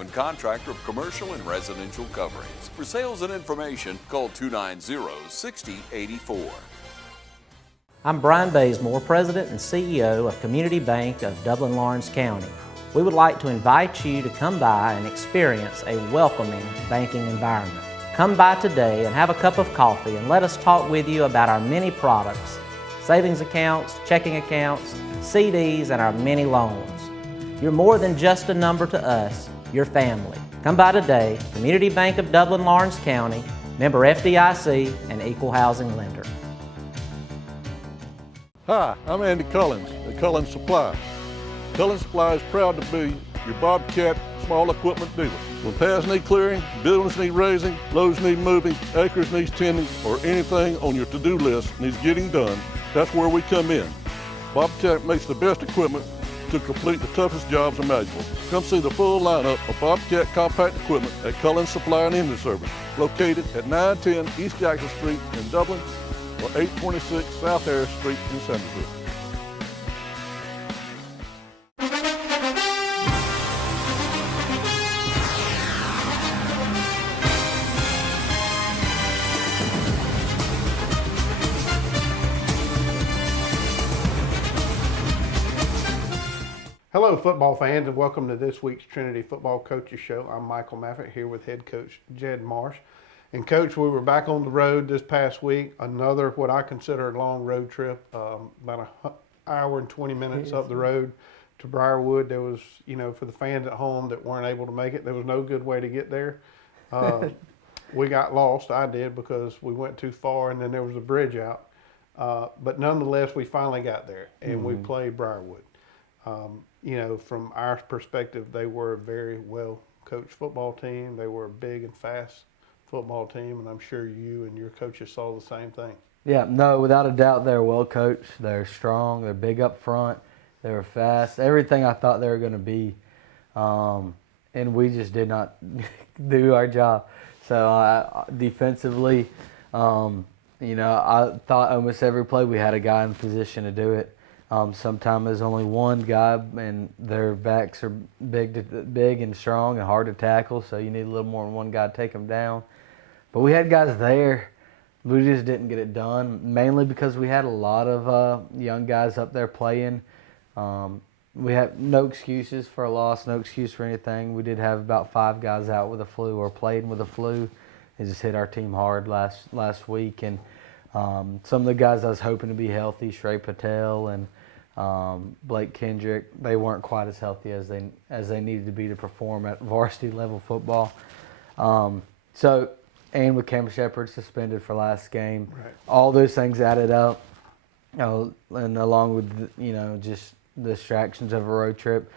proven contractor of commercial and residential coverings. For sales and information, call 290-6084. I'm Brian Bazemore, President and CEO of Community Bank of Dublin-Lawrence County. We would like to invite you to come by and experience a welcoming banking environment. Come by today and have a cup of coffee and let us talk with you about our many products, savings accounts, checking accounts, CDs, and our many loans. You're more than just a number to us, you're family. Come by today, Community Bank of Dublin-Lawrence County, member FDIC, and equal housing lender. Hi, I'm Andy Cullins at Cullins Supply. Cullins Supply is proud to be your Bobcat small equipment dealer. When paths need clearing, buildings need raising, loads need moving, acres needs tending, or anything on your to-do list needs getting done, that's where we come in. Bobcat makes the best equipment to complete the toughest jobs imaginable. Come see the full lineup of Bobcat compact equipment at Cullins Supply and Engine Service, located at 910 East Jackson Street in Dublin or 826 South Harris Street in Sandersville. Hello, football fans, and welcome to this week's Trinity Football Coaches Show. I'm Michael Maffett here with head coach Jed Marsh. And coach, we were back on the road this past week. Another what I consider a long road trip, about an hour and 20 minutes up the road to Briarwood. There was, for the fans at home that weren't able to make it, there was no good way to get there. We got lost. I did, because we went too far, and then there was a bridge out. But nonetheless, we finally got there, and we played Briarwood. From our perspective, they were a very well-coached football team. They were a big and fast football team, and I'm sure you and your coaches saw the same thing. Yeah, no, without a doubt, they're well-coached. They're strong. They're big up front. They were fast. Everything I thought they were going to be, and we just did not do our job. So defensively, I thought almost every play we had a guy in position to do it. Sometimes there's only one guy, and their backs are big and strong and hard to tackle, so you need a little more than one guy to take them down. But we had guys there. We just didn't get it done, mainly because we had a lot of young guys up there playing. We have no excuses for a loss, no excuse for anything. We did have about 5 guys out with a flu or playing with a flu. It just hit our team hard last week. And some of the guys I was hoping to be healthy, Patel and Blake Kendrick, they weren't quite as healthy as they needed to be to perform at varsity level football. And with Cam Shepard suspended for last game, right. All those things added up, and along with just the distractions of a road trip,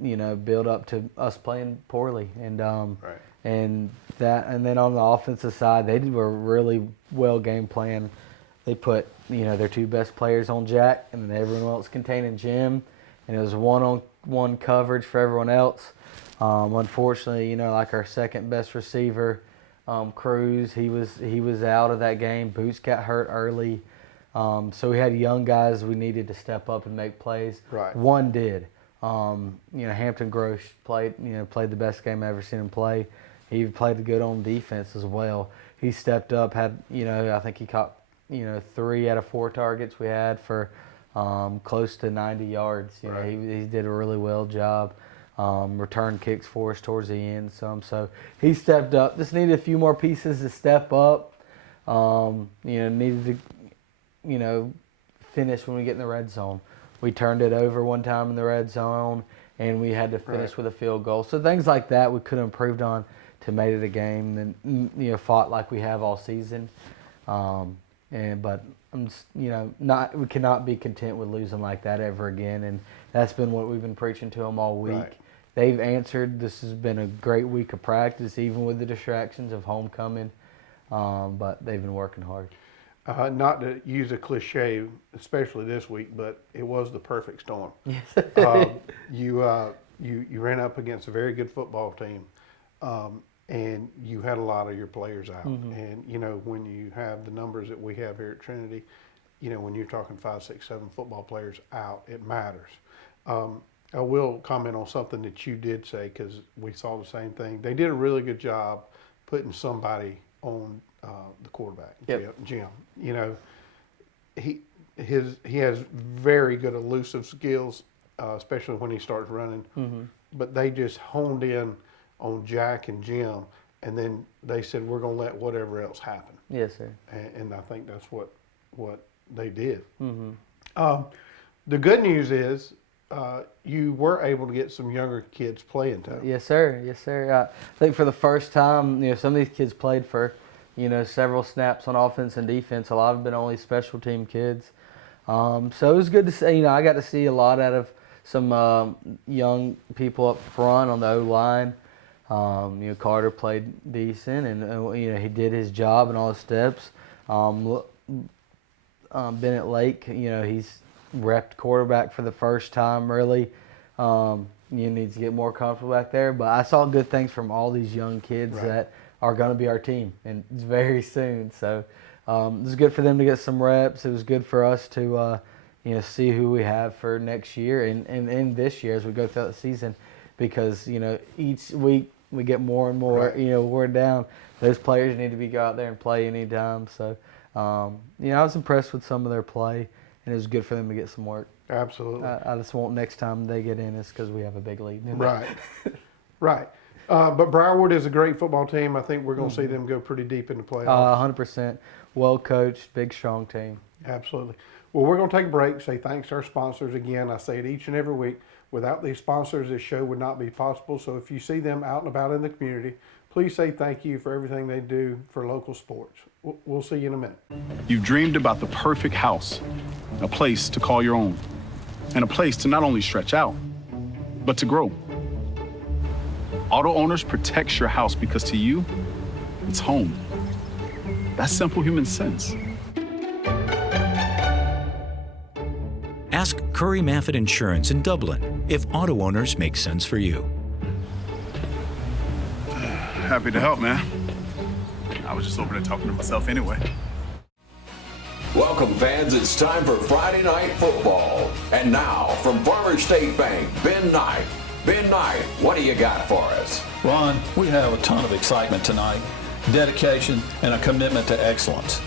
build up to us playing poorly, and right. And then on the offensive side, they were really well game plan. They put their 2 best players on Jack, and then everyone else containing Jim, and it was one-on-one coverage for everyone else. Unfortunately, like our second best receiver, Cruz, he was out of that game. Boots got hurt early, so we had young guys we needed to step up and make plays. Right. One did. Hampton Grosh played the best game I ever seen him play. He played good on defense as well. He stepped up, had I think he caught 3 out of 4 targets we had for close to 90 yards. Right. He did a really well job. Return kicks for us towards the end so he stepped up. Just needed a few more pieces to step up. Needed to finish when we get in the red zone. We turned it over one time in the red zone, and we had to finish with a field goal. So things like that we could have improved on to make it a game and fought like we have all season. But we cannot be content with losing like that ever again, and that's been what we've been preaching to them all week. Right. They've answered. This has been a great week of practice, even with the distractions of homecoming, but they've been working hard. Not to use a cliche, especially this week, but it was the perfect storm. Yes. You ran up against a very good football team, and you had a lot of your players out. Mm-hmm. And when you have the numbers that we have here at Trinity, when you're talking 5, 6, 7 football players out, it matters. I will comment on something that you did say because we saw the same thing. They did a really good job putting somebody on the quarterback, Jim. You know, he has very good elusive skills, especially when he starts running. Mm-hmm. But they just honed in on Jack and Jim, and then they said we're going to let whatever else happen. Yes, sir. And I think that's what they did. Mm-hmm. The good news is you were able to get some younger kids playing time. Yes, sir. Yes, sir. I think for the first time, some of these kids played for, several snaps on offense and defense. A lot have been only special team kids. So it was good to see. I got to see a lot out of some young people up front on the O-line. Carter played decent, and he did his job in all the steps. Bennett Lake, he's repped quarterback for the first time, really. Needs to get more comfortable back there. But I saw good things from all these young kids that are going to be our team, and it's very soon. So it was good for them to get some reps. It was good for us to, see who we have for next year and this year as we go throughout the season, because, each week we get more and more, wore down. Those players need to go out there and play anytime. So, I was impressed with some of their play, and it was good for them to get some work. Absolutely. I just want next time they get in is because we have a big lead. Right. Right. But Briarwood is a great football team. I think we're going to see them go pretty deep in the playoffs. 100%. Well coached, big, strong team. Absolutely. Well, we're going to take a break, say thanks to our sponsors again. I say it each and every week. Without these sponsors, this show would not be possible. So if you see them out and about in the community, please say thank you for everything they do for local sports. We'll see you in a minute. You've dreamed about the perfect house, a place to call your own, and a place to not only stretch out, but to grow. Auto Owners protects your house because to you, it's home. That's simple human sense. Ask Curry Maffett Insurance in Dublin if Auto Owners make sense for you. Happy to help, man. I was just over there talking to myself anyway. Welcome, fans. It's time for Friday Night Football. And now, from Farmers State Bank, Ben Knight. Ben Knight, what do you got for us? Ron, we have a ton of excitement tonight, dedication, and a commitment to excellence.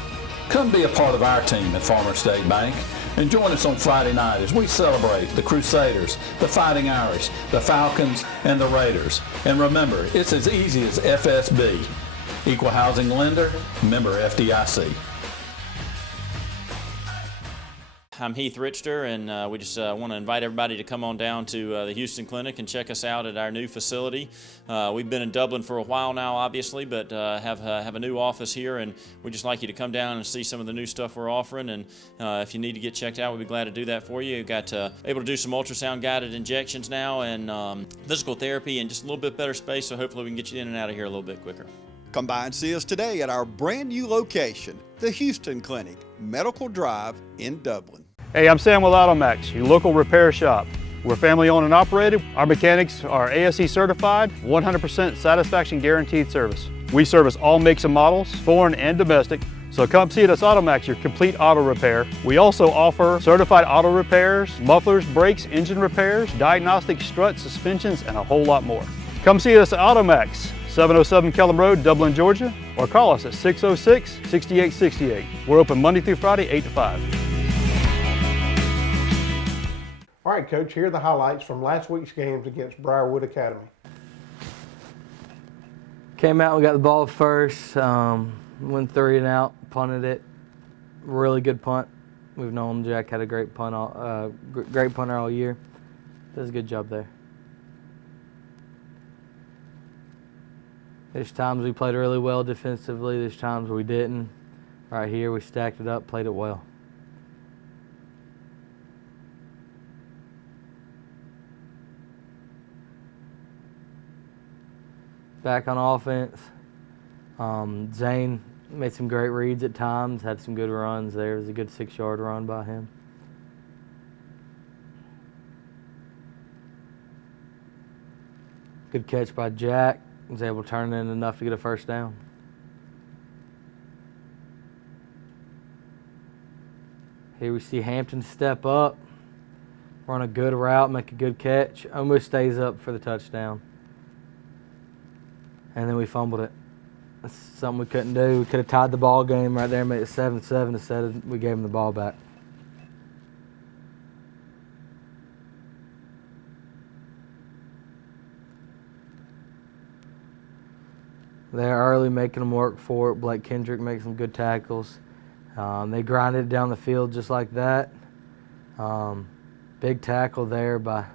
Come be a part of our team at Farmers State Bank and join us on Friday night as we celebrate the Crusaders, the Fighting Irish, the Falcons, and the Raiders. And remember, it's as easy as FSB. Equal Housing Lender, member FDIC. I'm Heath Richter, and we just want to invite everybody to come on down to the Houston Clinic and check us out at our new facility. We've been in Dublin for a while now, obviously, but have a new office here, and we'd just like you to come down and see some of the new stuff we're offering. And if you need to get checked out, we'd be glad to do that for you. We've got able to do some ultrasound-guided injections now, and physical therapy, and just a little bit better space, so hopefully we can get you in and out of here a little bit quicker. Come by and see us today at our brand new location, the Houston Clinic, Medical Drive in Dublin. Hey, I'm Sam with AutoMax, your local repair shop. We're family owned and operated. Our mechanics are ASE certified, 100% satisfaction guaranteed service. We service all makes and models, foreign and domestic. So come see us at AutoMax, your complete auto repair. We also offer certified auto repairs, mufflers, brakes, engine repairs, diagnostic struts, suspensions, and a whole lot more. Come see us at AutoMax, 707 Kellum Road, Dublin, Georgia, or call us at 606-6868. We're open Monday through Friday, 8 to 5. All right, Coach, here are the highlights from last week's games against Briarwood Academy. Came out, we got the ball first, went 3 and out, punted it. Really good punt. We've known Jack had a great great punter all year. Does a good job there. There's times we played really well defensively. There's times we didn't. Right here, we stacked it up, played it well. Back on offense, Zane made some great reads at times, had some good runs there. It was a good 6-yard run by him. Good catch by Jack. Was able to turn it in enough to get a first down. Here we see Hampton step up. run a good route, make a good catch, almost stays up for the touchdown. And then we fumbled it. That's something we couldn't do. We could have tied the ball game right there and made it 7-7 instead of we gave them the ball back. They're early, making them work for it. Blake Kendrick makes some good tackles. They grinded it down the field just like that. Big tackle there by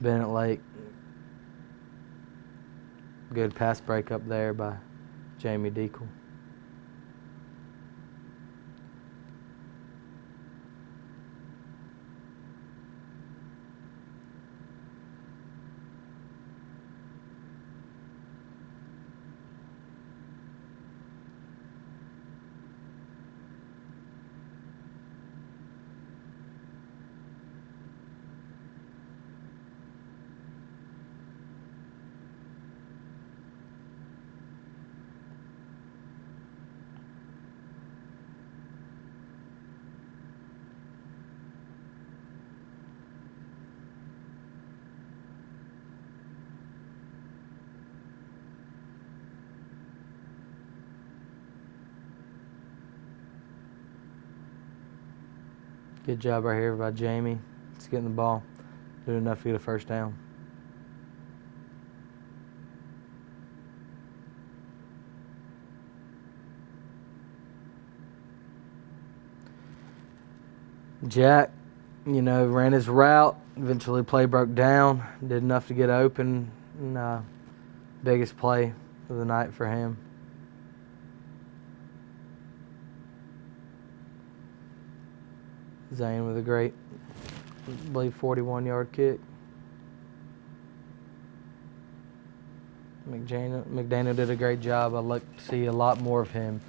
Bennett Lake. Good pass break up there by Jamie Deacle. Good job right here by Jamie. Just getting the ball. Doing enough to get a first down. Jack, ran his route. Eventually play broke down. Did enough to get open. And, biggest play of the night for him. Zane with a great, I believe, 41-yard kick. McDaniel did a great job. I'd like to see a lot more of him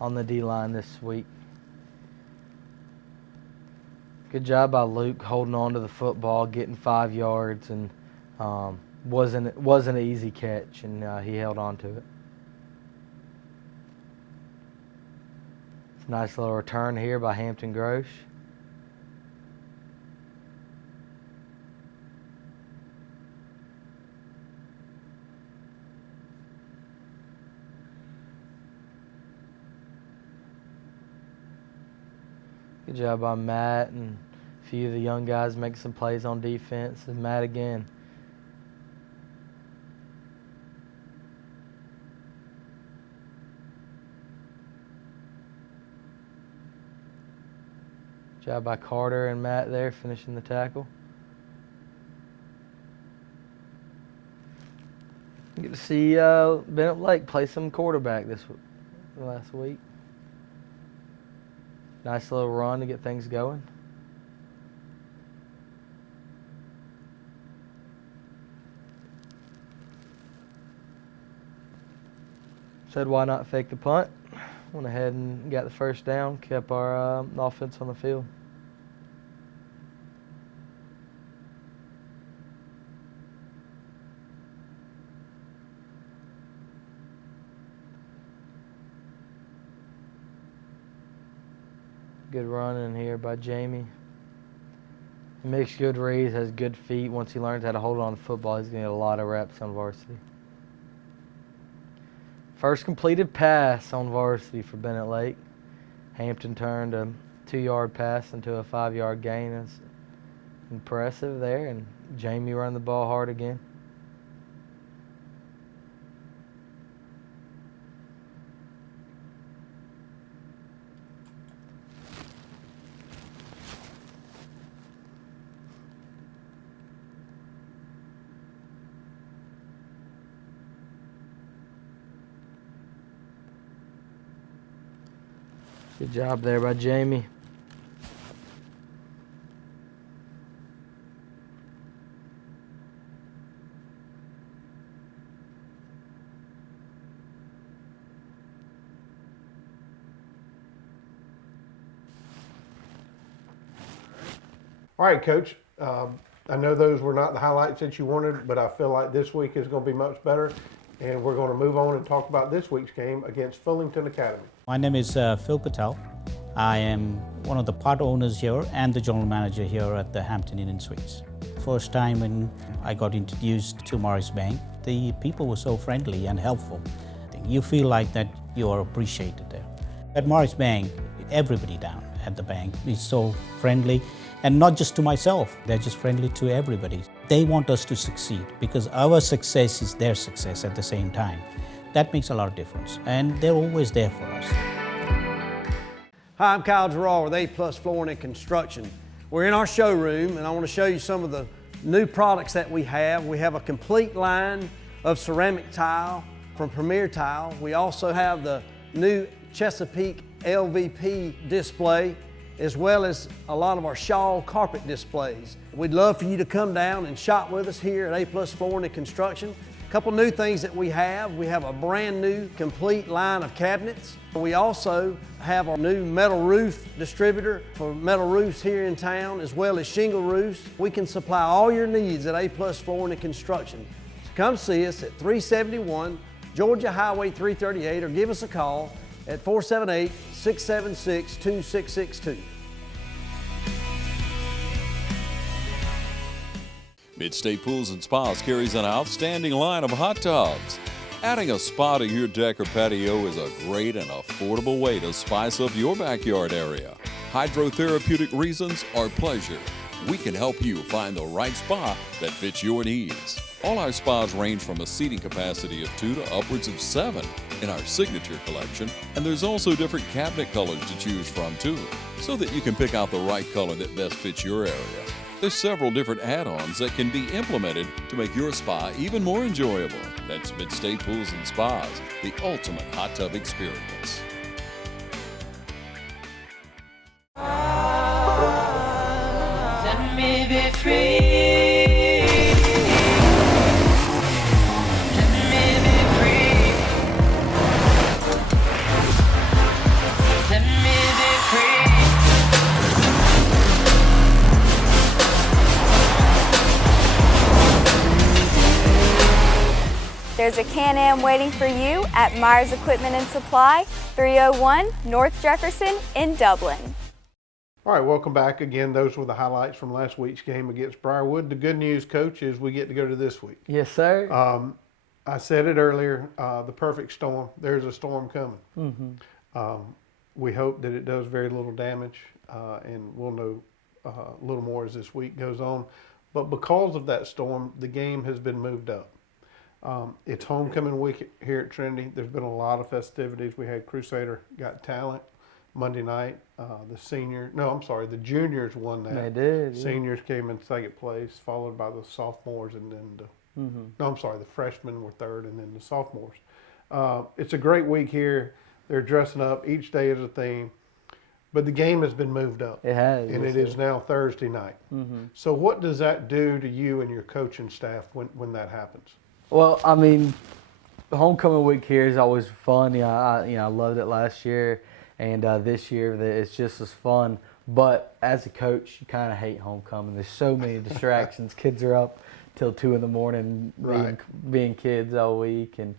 on the D-line this week. Good job by Luke holding on to the football, getting 5 yards, and wasn't an easy catch, and he held on to it. Nice little return here by Hampton Grosh. Good job by Matt and a few of the young guys making some plays on defense. And Matt again. Good job by Carter and Matt there finishing the tackle. You get to see Bennett Lake play some quarterback last week. Nice little run to get things going. Said why not fake the punt. Went ahead and got the first down, kept our offense on the field. Good run in here by Jamie. He makes good reads, has good feet. Once he learns how to hold on to football, he's going to get a lot of reps on varsity. First completed pass on varsity for Bennett Lake. Hampton turned a 2-yard pass into a 5-yard gain. That's impressive there, and Jamie run the ball hard again. Good job there by Jamie. All right, Coach. I know those were not the highlights that you wanted, but I feel like this week is going to be much better. And we're going to move on and talk about this week's game against Fullington Academy. My name is Phil Patel. I am one of the part owners here and the general manager here at the Hampton Inn and Suites. First time when I got introduced to Morris Bank, the people were so friendly and helpful. You feel like that you are appreciated there. At Morris Bank, everybody down at the bank is so friendly, and not just to myself, they're just friendly to everybody. They want us to succeed because our success is their success at the same time. That makes a lot of difference, and they're always there for us. Hi, I'm Kyle Gerard with A+ Flooring and Construction. We're in our showroom, and I want to show you some of the new products that we have. We have a complete line of ceramic tile from Premier Tile. We also have the new Chesapeake LVP display, as well as a lot of our shawl carpet displays. We'd love for you to come down and shop with us here at A+ Flooring and Construction. A couple new things that we have a brand new complete line of cabinets. We also have our new metal roof distributor for metal roofs here in town, as well as shingle roofs. We can supply all your needs at A+ Flooring and Construction. So come see us at 371 Georgia Highway 338 or give us a call at 478-676-2662. Midstate Pools and Spas carries an outstanding line of hot tubs. Adding a spa to your deck or patio is a great and affordable way to spice up your backyard area. Hydrotherapeutic reasons or pleasure, we can help you find the right spa that fits your needs. All our spas range from a seating capacity of 2 to upwards of 7 in our signature collection, and there's also different cabinet colors to choose from too, so that you can pick out the right color that best fits your area. There's several different add-ons that can be implemented to make your spa even more enjoyable. That's Midstate Pools and Spas, the ultimate hot tub experience. Let me be free. Let me be free. Let me be free. There's a Can-Am waiting for you at Myers Equipment and Supply, 301 North Jefferson in Dublin. All right, welcome back again. Those were the highlights from last week's game against Briarwood. The good news, Coach, is we get to go to this week. Yes, sir. I said it earlier, the perfect storm. There's a storm coming. We hope that it does very little damage, and we'll know a little more as this week goes on. But because of that storm, the game has been moved up. It's homecoming week here at Trinity. There's been a lot of festivities. We had Crusader Got Talent Monday night. The juniors won that. They did. Seniors came in second place, followed by the sophomores, and then the freshmen were third, and then the sophomores. It's a great week here. They're dressing up. Each day is a theme. But the game has been moved up. It has. And it is now Thursday night. So what does that do to you and your coaching staff when that happens? Well, I mean, homecoming week here is always fun. I loved it last year, and this year it's just as fun. But as a coach, you kind of hate homecoming. There's so many distractions. Kids are up till 2 in the morning, being kids all week, and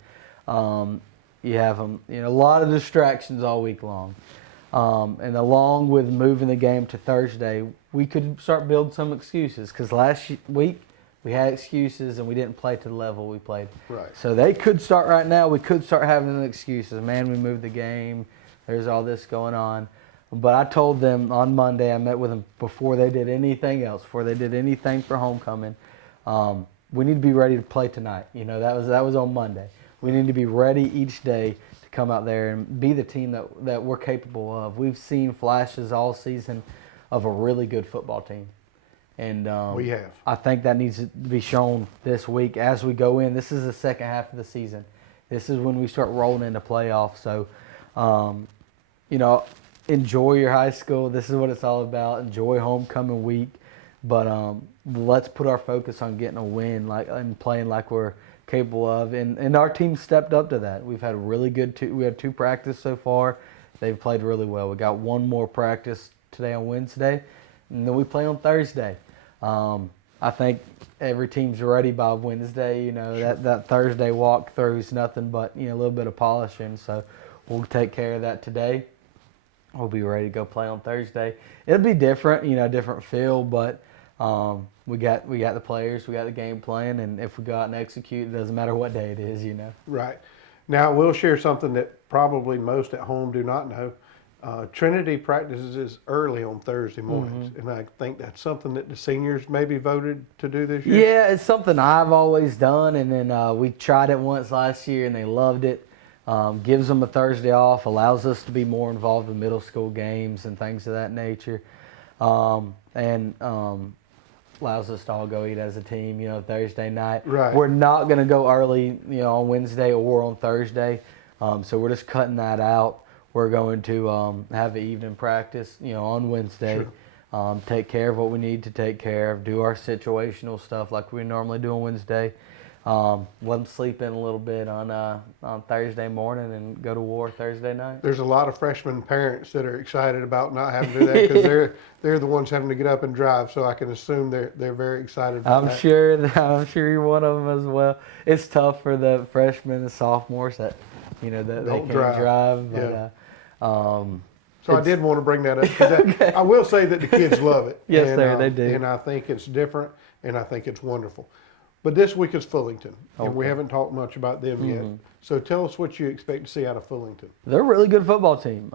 you have them. A lot of distractions all week long. And along with moving the game to Thursday, we could start building some excuses because last week we had excuses and we didn't play to the level we played. Right. So they could start right now. We could start having excuses. Man, we moved the game. There's all this going on. But I told them on Monday, I met with them before they did anything else, before they did anything for homecoming. We need to be ready to play tonight. That was on Monday. We need to be ready each day to come out there and be the team that we're capable of. We've seen flashes all season of a really good football team. And we have. I think that needs to be shown this week as we go in. This is the second half of the season. This is when we start rolling into playoffs. So, enjoy your high school. This is what it's all about. Enjoy homecoming week. But let's put our focus on getting a win and playing like we're capable of. And our team stepped up to that. We've had really good we had 2 practices so far. They've played really well. We got 1 more practice today on Wednesday, and then we play on Thursday. I think every team's ready by Wednesday. That Thursday walkthrough is nothing but a little bit of polishing. So we'll take care of that today. we'll be ready to go play on Thursday. It'll be different, different feel, but we got the players, we got the game plan, and if we go out and execute, it doesn't matter what day it is, Right. Now, we'll share something that probably most at home do not know. Trinity practices early on Thursday mornings, and I think that's something that the seniors maybe voted to do this year. Yeah, it's something I've always done, and then we tried it once last year, and they loved it. Gives them a Thursday off, allows us to be more involved in middle school games and things of that nature, and allows us to all go eat as a team, Thursday night. Right. We're not going to go early, on Wednesday or on Thursday, so we're just cutting that out. We're going to have an evening practice, on Wednesday. Sure. Take care of what we need to take care of, do our situational stuff like we normally do on Wednesday. Let them sleep in a little bit on Thursday morning and go to war Thursday night. There's a lot of freshman parents that are excited about not having to do that because they're the ones having to get up and drive. So I can assume they're very excited about that. I'm sure you're one of them as well. It's tough for the freshmen and sophomores that that they can't drive. But, yeah. So I did want to bring that up. Okay. I will say that the kids love it. Yes, sir, they do. And I think it's different, and I think it's wonderful. But this week is Fullington, and we haven't talked much about them yet. So tell us what you expect to see out of Fullington. They're a really good football team.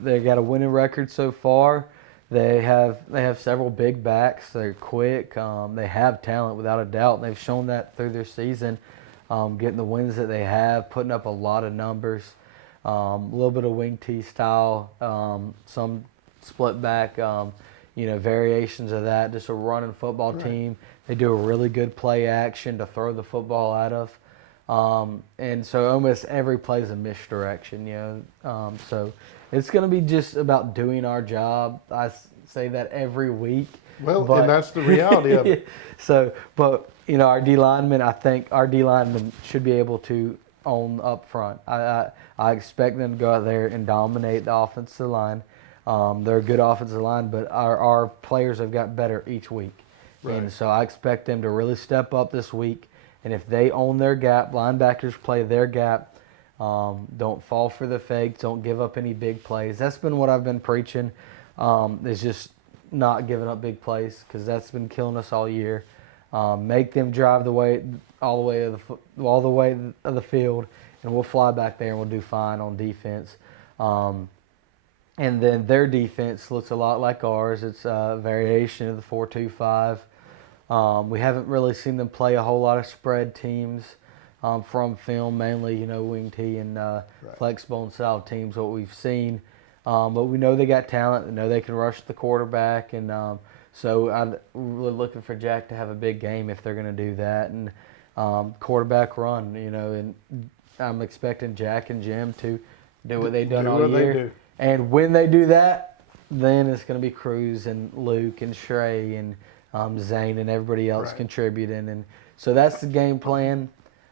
They've got a winning record so far. They have several big backs. They're quick. They have talent without a doubt. And they've shown that through their season, getting the wins that they have, putting up a lot of numbers. A little bit of wing T style, some split back, variations of that. Just a running football team. They do a really good play action to throw the football out of. And so almost every play is a misdirection, So it's going to be just about doing our job. I say that every week. Well, and that's the reality of it. So, but, our D linemen, I think our D linemen should be able to own up front. I expect them to go out there and dominate the offensive line. They're a good offensive line, but our players have got better each week. Right. And so I expect them to really step up this week. And if they own their gap, linebackers play their gap, don't fall for the fakes, don't give up any big plays. That's been what I've been preaching, is just not giving up big plays because that's been killing us all year. Make them drive all the way of the field, and we'll fly back there and we'll do fine on defense. And then their defense looks a lot like ours. It's a variation of the 4-2-5. We haven't really seen them play a whole lot of spread teams from film, mainly, wing T and flexible and style teams, what we've seen. But we know they got talent. We know they can rush the quarterback. And so I'm really looking for Jack to have a big game if they're going to do that. And quarterback run, and I'm expecting Jack and Jim to do what they've done all year. And when they do that, then it's going to be Cruz and Luke and Shrey and Zane and everybody else contributing. And so that's the game plan.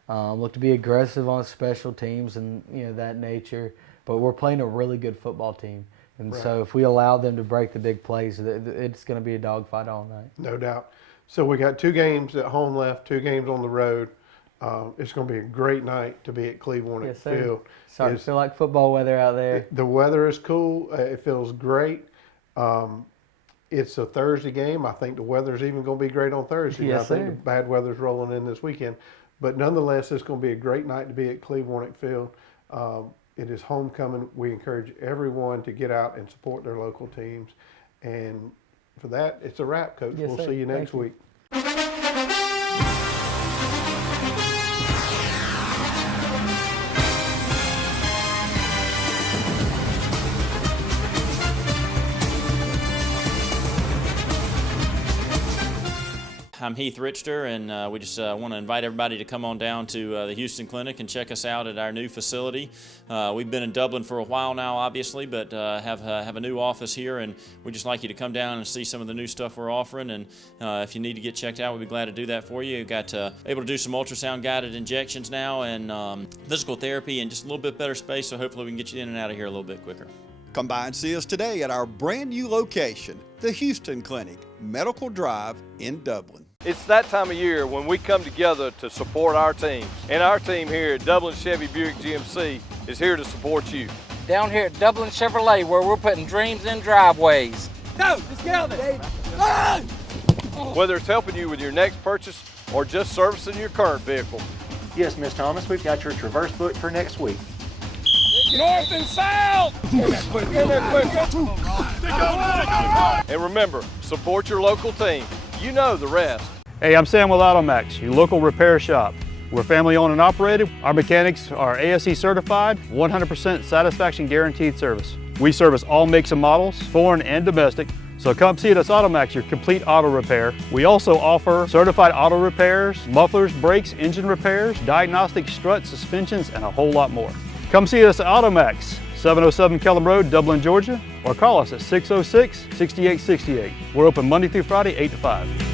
Look to be aggressive on special teams and that nature. But we're playing a really good football team. And so if we allow them to break the big plays, it's going to be a dogfight all night. No doubt. So we got 2 games at home left, 2 games on the road. It's going to be a great night to be at Cleveland Field. Starting to feel like football weather out there. The weather is cool. It feels great. It's a Thursday game. I think the weather's even going to be great on Thursday. Yes, I think the bad weather's rolling in this weekend. But nonetheless, it's going to be a great night to be at Cleveland Field. It is homecoming. We encourage everyone to get out and support their local teams. And for that, it's a wrap, Coach. Yes, we'll sir. see you next week. I'm Heath Richter, and we just want to invite everybody to come on down to the Houston Clinic and check us out at our new facility. We've been in Dublin for a while now, obviously, but have a new office here, and we'd just like you to come down and see some of the new stuff we're offering. And if you need to get checked out, we'd be glad to do that for you. We've got able to do some ultrasound-guided injections now and physical therapy and just a little bit better space, so hopefully we can get you in and out of here a little bit quicker. Come by and see us today at our brand new location, the Houston Clinic, Medical Drive in Dublin. It's that time of year when we come together to support our teams. And our team here at Dublin Chevy Buick GMC is here to support you. down here at Dublin Chevrolet, where we're putting dreams in driveways. Go! Let's get out there! Whether it's helping you with your next purchase or just servicing your current vehicle. Yes, Miss Thomas, we've got your Traverse booked for next week. North and south! And remember, support your local team. You know the rest. Hey, I'm Sam with AutoMax, your local repair shop. We're family owned and operated. Our mechanics are ASE certified, 100% satisfaction guaranteed service. We service all makes and models, foreign and domestic. So come see us at AutoMax, your complete auto repair. We also offer certified auto repairs, mufflers, brakes, engine repairs, diagnostic struts, suspensions, and a whole lot more. Come see us at AutoMax, 707 Kellum Road, Dublin, Georgia, or call us at 606-6868. We're open Monday through Friday, 8 to 5.